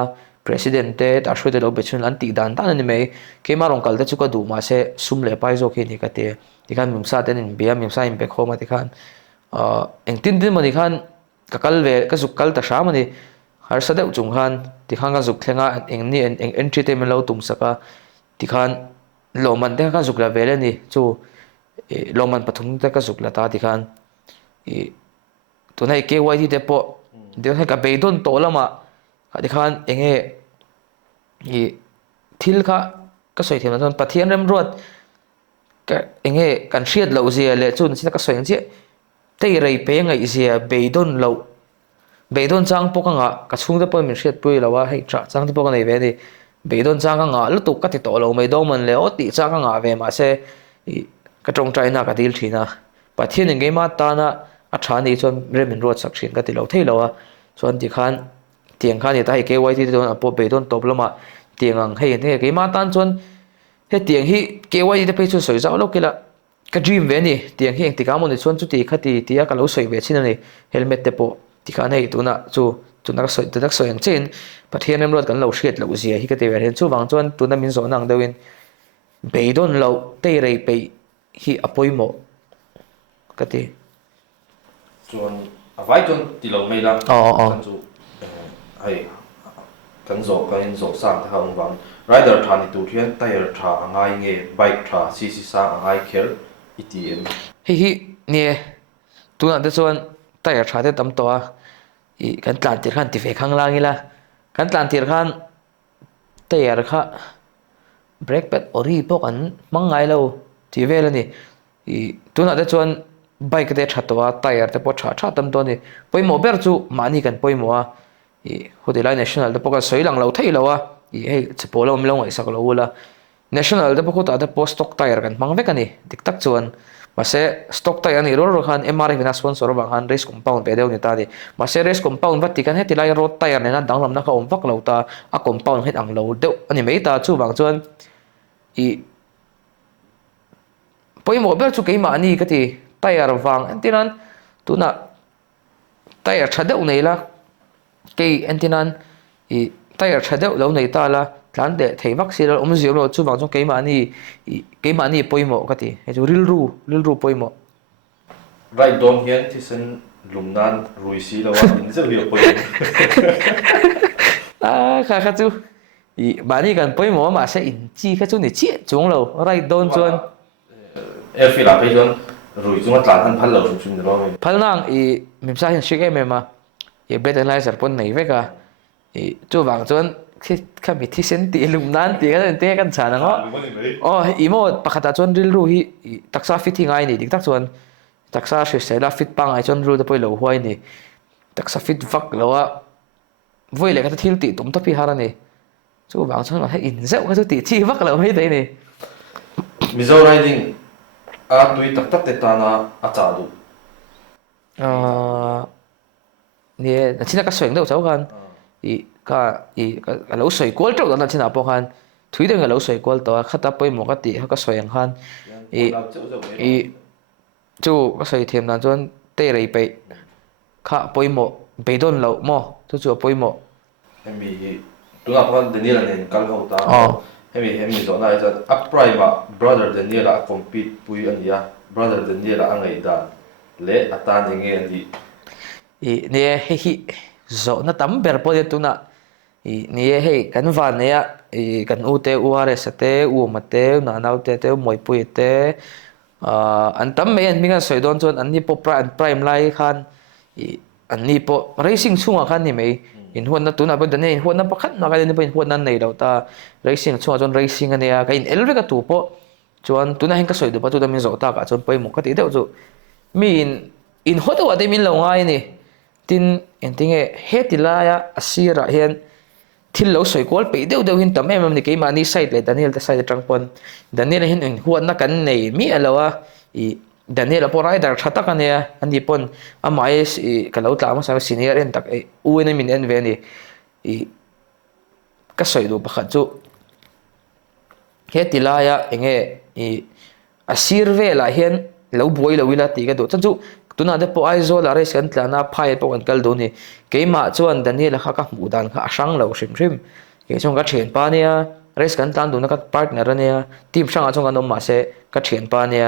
president te ta shwe de lo bechun an ti dan tan ni me ke ma ron kal te chu ka du ma se sum le pai zo ke ni ka ti khan mimsa te nin bia mimsa im be khoma ti khan engtin din mani khan ka kal ve ka zuk kal ta sha mani har sa deuh chung khan ti khan ka zuk thlenga eng ni eng entry te min lo tum saka ti khan loman te ka zuk la vele ni chu loman pathum te ka zuk la ta ti khan tunai KYT te po de ka beidon to lama ka ti khan enge thil kha ka soi thema ton pathian rem ruat ka enge kan hriat lo zia le chun sina ka soing che tei rei pe ngai zia beidon lo beidon chang po ka nga ka chung te po min hriat pui lawa hei tra chang te po ka nei ve ni beidon chang ka nga lu tu ka ti to lo mai do man le o ti chang ka nga ve ma se ka tong trai na ka dil thina pathian enge ma ta na a tha ni chon remin ruat sak thin ka ti lo thei lawa chuan ti khan tiang khan ni ta ke YT te don po beidon top lama tiangang hei ne ke ma tan chon he tiang hi KYT te pe chu soi zau lo kila ka dream ve ni tiang hi ti ka mo ni chon chu ti khati ti a ka lo soi ve chin ni helmet te po ti khan hei tuna chu na soi tu dak soi ang chen pathian em rot kan lo hriat lo zia hi ka te ver hen chu wang chon tuna min zo nang deuin beidon lo te rei pe hi apoimo ka ti chuan a vai chuan ti lo mai la kan chu hei kan zo ka in zo sang ta hang wang rider tha ni tu thian tire tha angai nge bike tha si sa angai kher itm hi ne tuna te chuan tire tha te tam to a kan tlan tir khan ti ve khang langila kan tlan tir khan tire kha brake pad ori po kan mangai lo ti ve la ni tuna te chuan bike te tha to a tire te po tha tam to ni poimo ber chu mani kan poimo a hoti lai national te po ka soi lang lo thei lo a hei chepo lo mi lo ngai sak lo la national te po ko ta te po stock tire kan mang ve ka ni dik tak chuan mase stock tire ani ro khan MRF na sponsor bang han race compound pe deu ni ta ni mase race compound vati kan heti lai road tire ne na danglam na ka om vak lo ta a compound het ang lo deu ani mei ta chu bang chuan poimo ber chu keima ani ka ti tire wang antinan tuna tire thadeu nei la ke antinan tire thadeu lo nei ta la tlan de thei vak sir om ziom lo chu bang chu keima ani poimo ka ti he chu ril ru poimo right don hian thi sen lumnan ruisi lawa in zel hi poi kha chu mani kan poimo ma se in chi kha chu ni chi chung lo right don chuan airfield a pe chuan rui chunga tlan han phal lo chum ni ro phal nang mimsa hian shik em ma breathalyzer pon nei veka chu wang chuan kha mi thi sen ti lumnan ti kan te kan chana ngo imo pakhata chuan ril ru hi taksa fit hi ngai ni dik tak chuan taksa hri sela fit pa ngai chuan ru te poi lo huai ni taksa fit vak lowa voi le ka thil ti tum to pi harani chu wang chuan ha in zeu ka chu ti chi vak lo mai dei ni mizo riding a tui tak tak te ta na a cha du เนี่ยที่นักสวยงเดียวเจ้ากันก็เราสวยกว่าเจ้าตอนที่นับพอกันถุยเดียวกับเราสวยกว่าตัวขัดตับไปหมวกติเขาก็สวยอย่างกันอีจู่ก็สวยเทียมนั้นจนเตะเลยไปข้าไปหมวไปโดนเราหมอจู่ไปหมว hemi tunga pon Daniel nen kal ho ta hemi zo na isa upright ma brother Daniel a compete pui ania brother Daniel a ngai dan le ata ni nge diเนี่ยเฮ้ยโจน่ะตั้มเบอร์พอดีตัวน่ะเนี่ยเฮ้ยกันวันเนี่ยกันอูเตอูอาร์เอสเตอูมาเตอูนานาอูเตเตอูมวยปุยเตอันตั้มเองมีกันสวยโดนจนอันนี้พอพรายม์ไลท์ขันอันนี้พอเรซิ่งช่วงขันนี่ไหมอินหัวนั่นตัวน่ะเป็นเดนเนี่ยอินหัวนั่นพอขันมากันนี่เป็นหัวนั่นในเราตาเรซิ่งช่วงจนเรซิ่งอันเนี้ยก็อินเอลเวก็ตัวพอจนตัวน่ะเห็นก็สวยดูปะตัวนั้นมีโจตากะจนไปหมดก็ติดเดียวจู่มีอินหัวตัวเดมินลงไงนี่ทินเอ็นติงเฮติลายะอาศิระเห็นที่เราสวยกว่าไปเดียวหินตั้มเอ็มนี่กี่มานี่ไซด์เลยดานิเอลแต่ไซด์ตรังปนดานิเอลเห็นหัวนักกันในมีอะไรวะดานิเอลพอไรดักชัดกันเนี่ยอันนี้ปนอามาเอสกับเราตามมาสาวซีเนียร์เอ็นตักอูเอ็นมินเอ็นเวนี่ก็สวยดูปะขัดจู่เฮติลายะเองอาศิระเวลาเห็นเราบวยเราวิลาตีกันดูจังจู่ตัวนั้นเด็กพอไอโซลาเรสกันตลาดพายพวกกันกัลดูนี่เกี่ยมาชวนดันนี่ละข้าก็หมู่ดันข้าช่างเราชิมเกี่ยชงก็เชียนปาเนี่ยเรสกันตลาดดูนักพาร์ทเนอร์เนี่ยทีมช่างชงกันนมมาเสก็เชียนปาเนี่ย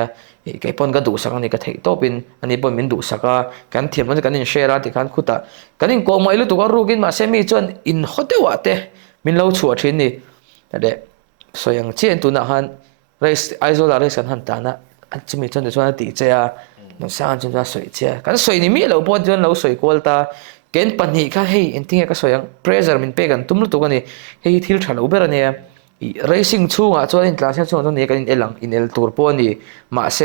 เกี่ยปนก็ดูสักนี่ก็เทคโตปินอันนี้ปนมินดูสักกันทีมมันกันอินเชราที่กันขุดกันอินโกมาอิลุตัวก็รู้กินมาเสมีชวนอินฮอตเตวะเตมินเราชัวชินนี่แต่เด็กส่วนอย่างเช่นตัวนั้นฮันเรสไอโซลาเรสกันฮันตานะอันจะมีชวนจะชวนตีเจ้าน้องสาวจนจะสวยเจ้ากันสวยนี่มีเราพอจนเราสวยกว่าตาเกณฑ์ปัญหาค่ะเฮ้ยอินทิ้งก็สวยยังเพรสเซอร์มันเปกันตุ้มรู้ตัวกันนี่เฮ้ยที่เราเบอร์เนี่ยเรซิ่งช่วงจนอินทราเซียนช่วงตอนนี้กันอินเอลังอินเอลตัวปนนี่มาเส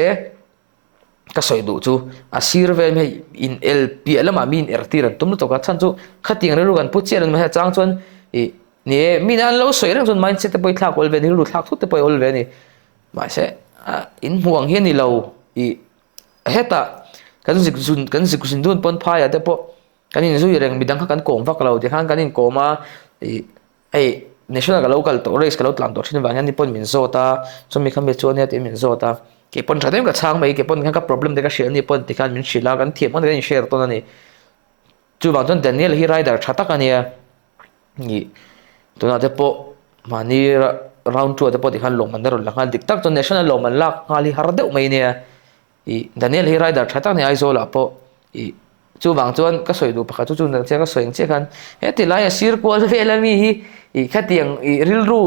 ก็สวยดูจู่อาศิรเวมให้อินเอลปีเอลมามีอินเอร์ตีรันตุ้มรู้ตัวกันฉันจู่ขัดยังเรื่องกันพูดเชื่อเรื่องมาให้จ้างจนนี่มีนั่นเราสวยเรื่องจน mindset ไปทักอลเวนี่รู้ทักทุกแต่ไปอลเวนี่มาเสอินห่วงเฮียนี่เราเฮต้ากันสิกุสินดูนปนพายแต่พอกันนี่สู้อย่างมีดังกันโกงฟักเราที่ข้างกันนี่โกมาไอ้ national กับ local ตัว race กับ local ตัวที่นี่บางอย่างนี่ปนมินโซตาจนมีคำเบชวนเนี่ยที่มินโซตาเก็บปนชาติมันก็ช่างไปเก็บปนกันกับ problem เด็กก็เชียร์นี่ปนที่ข้างมินชิลากันเทียบมันก็ยังเชียร์ตัวนั้นนี่จู่บางจนเดนิเอลฮีไรเดอร์ชาตักันเนี่ยนี่ตัวนั้นแต่พอมานี่ round 2แต่พอที่ข้างลงมันได้รถหลังกันดิกตักจน national ลงมันลักงาลีฮาร์เดอร์ไม่เนี่ยDaniel hi rider thata ni aizola po chu bang chuan ka soi du pakha chu chu na che ka soi che kan he ti lai sir kwal velami hi khatiang rilru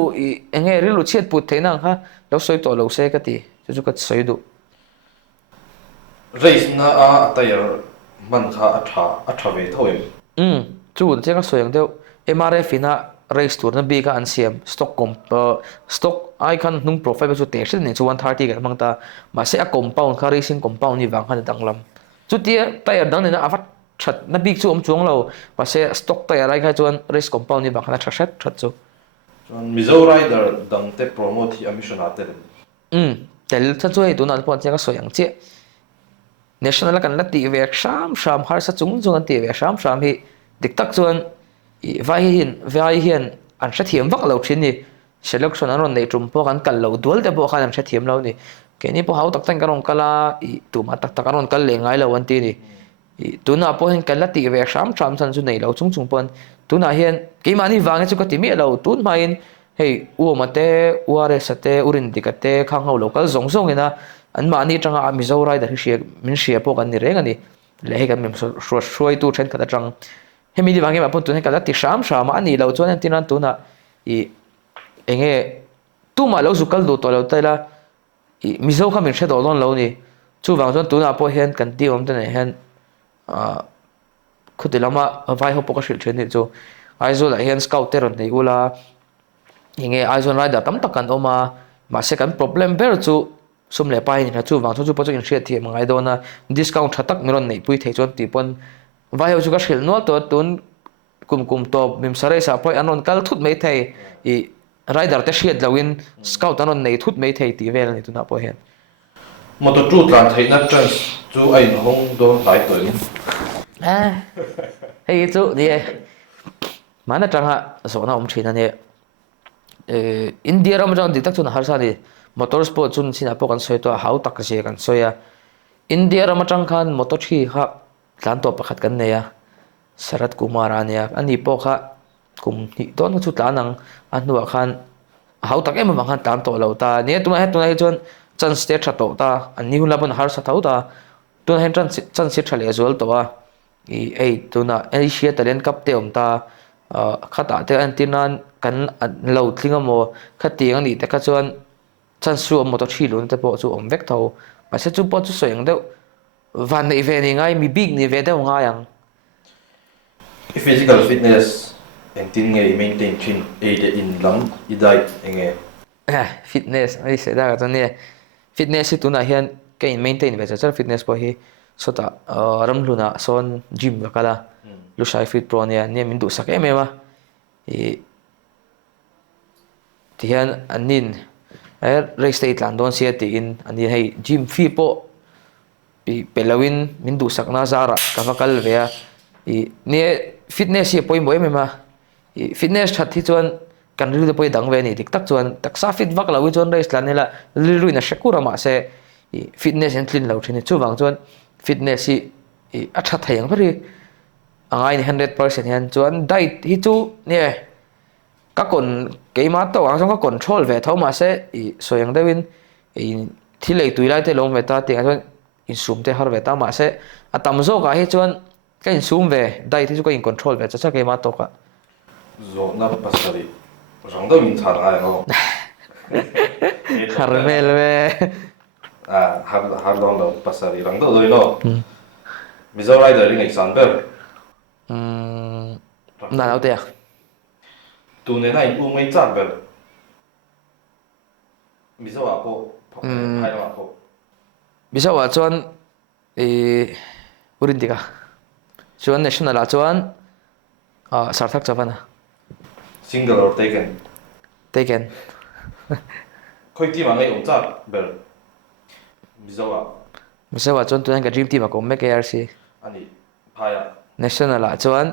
enge rilru chet put theina ha lo soi to lo se ka ti chu ka soi du race na a tayar man kha atha ve thoem chu che ka soi ang deu MRF ina race tour na bi ka an siam stock ai kan nung profile chu te ni chu 130 ka mangta ma se a compound kha racing compound ni wang han danglam chu tia tayar dang ni na avat that na big chu chuang lo ma se stock tayar ai kha chuan race compound ni wang han that chu chuan mizo rider dang te promote hi emission ate tel cha chu ei tu na pon che ka soyang che national kan la ti ve sham har sa chung an ti ve sham hi dik tak chuan vai hian an sha thiam vak lo thin ni selection an ron nei tum po kan kal lo dul te po khan an sha thiam lo ni ke ni po hau tak tan karong kala tu ma tak ron kal le ngai lo an ti ni tu na po hin kal la ti ve sham san chu nei lo chung pon tu na hian ke mani wang chu ka ti mi lo tu ma in hei u ma te uare sa te urin dikate khang ho local zong ina an ma ni tanga mizo rider hi min shia po kan ni reng ani le he kan mem shoi tu then ka tang hemi di wangi ma pon tu ne kala ti sham ani lo chuan tin an tu na enge tu ma lo zukal do to lo taila mizo kha min shedo lon lo ni chu wang chuan tu na po hen kan ti om te ne hen khutilama vai ho pokashil chen ni chu aizo la hen scout ter on nei ula enge aizo rider tam takan oma ma se kan problem ber chu sum le pai ni chu wang chu po chu in share thi mangai do na discount thatak miron nei pui thei chon ti pon vai ho chu ka shil no to tun kum to mim sare sa poi anon kal thut mai thei rider te hriat loin scout anon nei thut mai thei ti vel ni tuna po hen motor chu tlan thei na trans chu ai hong do lai to ni hei chu ni mana tanga so na thina ne India ram jang di tak chun har sa ni motorsport chun sina po kan soi to hau tak se kan soya India ram atang khan motor thi kha tlan to pakhat kan ne ya Sarat Kumar ania ani po kha kum ni don chu tlanang anwa khan hau tak em mang tan to lo ta ne tu he chon chan state tha to ta ani hula ban har sa thau ta tu hen chan state thale azol to wa I ei tu na Asia talent cup te om ta khata te antinan kan lo thlinga mo khati ang ni te ka chuan chan su mo to thilun te po chu om vek tho ma se chu po chu soyang deuh van nei ve ni ngai mi big ni ve deuh nga yang physical fitness and tin nge maintain chin aid in lam idai enge fitness ai se da ka ne fitness tu na hian ke maintain ve cha fitness po hi sota ramluna son gym la kala lu sai fit pro ne min du sak em ema tian anin race state land don sia ti in ani hei gym fee po pi pelawin min du sak na zara ka vakal ve a ne fitness hi poi moi mema fitness that hi chuan kan ri poi dang ve ni tik tak chuan taksa fit vak lawi chuan race lan nela liruina shakura ma se fitness and clean lo thini chu wang chuan fitness hi a tha thayang phari angai ni 100% hian chuan diet hi chu ne ka kon keima to ang song ka control ve thoma se soyang dewin thilei tuilai te lom ve ta ti chuan in sum te har ve ta ma se atam zo ka hi chuan ka in sum ve diet hi chu ka in control ve cha keima to ka zo na pasari rang do min thar ai no harmel ve har long lo pasari rang do no mizo rider ring example na nào te tu ne nai u ngai chak bel mizo a ko hai ma ko bisa wa chuan urin tika chuan national a chuan sarthak chavana single or taken khoi ti ma ngai om chak bel mizo a bisa wa chuan tuan ka dream team a ko me KRC ani phaya national a chuan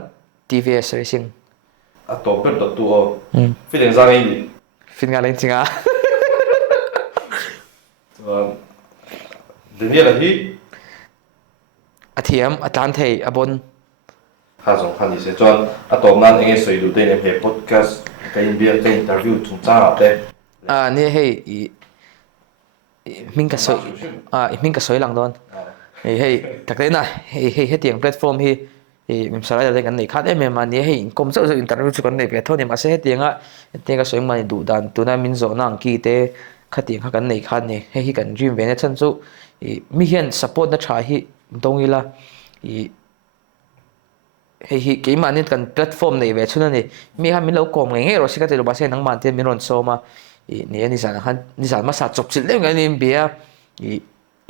TVS racing a to per to tu o feeling za ngai ni fin nga leng chinga Daniel hi athiam atlan thei abon ha zong khan ni se chuan a tom nan enge soi du te ne he podcast ka in bia ka interview chung cha te ni hei min ka soi lang don hei takle na hei tiang platform hi mim sarai da kan nei khat em ma ni hei kom chau interview chu kan nei pe thoni ma se he tianga te ka soi mani du dan tuna min zo nang ki te khatiang kha kan nei khat ni hei kan dream ve ne chan chu mi hian support na tha hi dongila hei ke mani kan platform nei ve chuna ni mi ha min lo kom nge ro sika te lo ba se nang man te min ron so ma ni ani san han ni san ma sa chop chil le ngai ni bia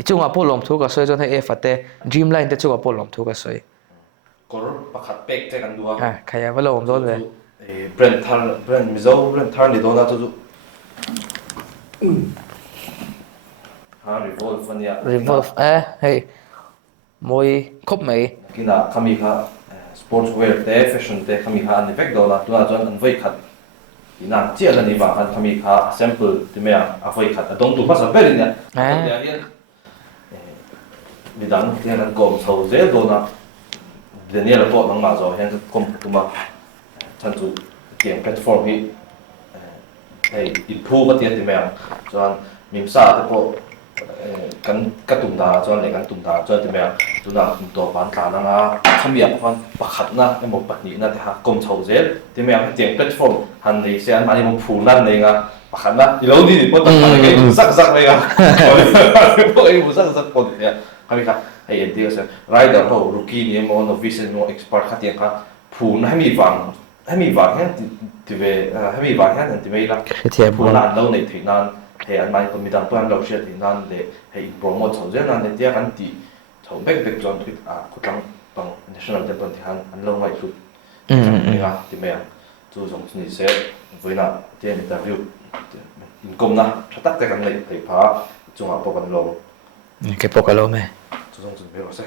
chunga polom thu ka soi jon he fate dreamline te chunga polom thu ka soi kor pakhat pek te kan duwa khaya ba lom don ve brand mizo brand thar ni dona chu ha revolve ania revolve hey moi khop mai kina khami kha sportswear te fashion te khami kha an effect dola tuna jon an voi khat ina chiala ni ba han khami kha sample ti me a voi khat dong tu ba sa berin ya mi dang te an kom chho ze dona Daniel po nang ma zo hen kom tuma chan chu game platform hi hey improve ka ti me chuan mim sa te po kan katum da chuan le kan tum da chuan ti me tuna to ban tla na nga khamia khan pakhat na emo patni na te ha kom chho ze ti me game platform han nei se an mani mo phu nan nei nga pakhat na ilo ni po ta ka ke sak sak le ga po ei mu sak sak po ya kami ka hey dia se rider ho rookie ni mo novice no expert khatiang ka phu na hemi wang hen ti ve hemi wang hen ti me la phu na lo nei thi nan he an mai ko mi dang plan lo sia thi nan le he promote chho je nan le dia kan ti chho bek bek jon tu ku tang pang national level ti han an lo mai su nga ti me chu jong ni se voina te interview in kom na thatak te kan nei thei pha chunga po kan lo cái pokalo mày chú trọng chuẩn bị rồi sẽ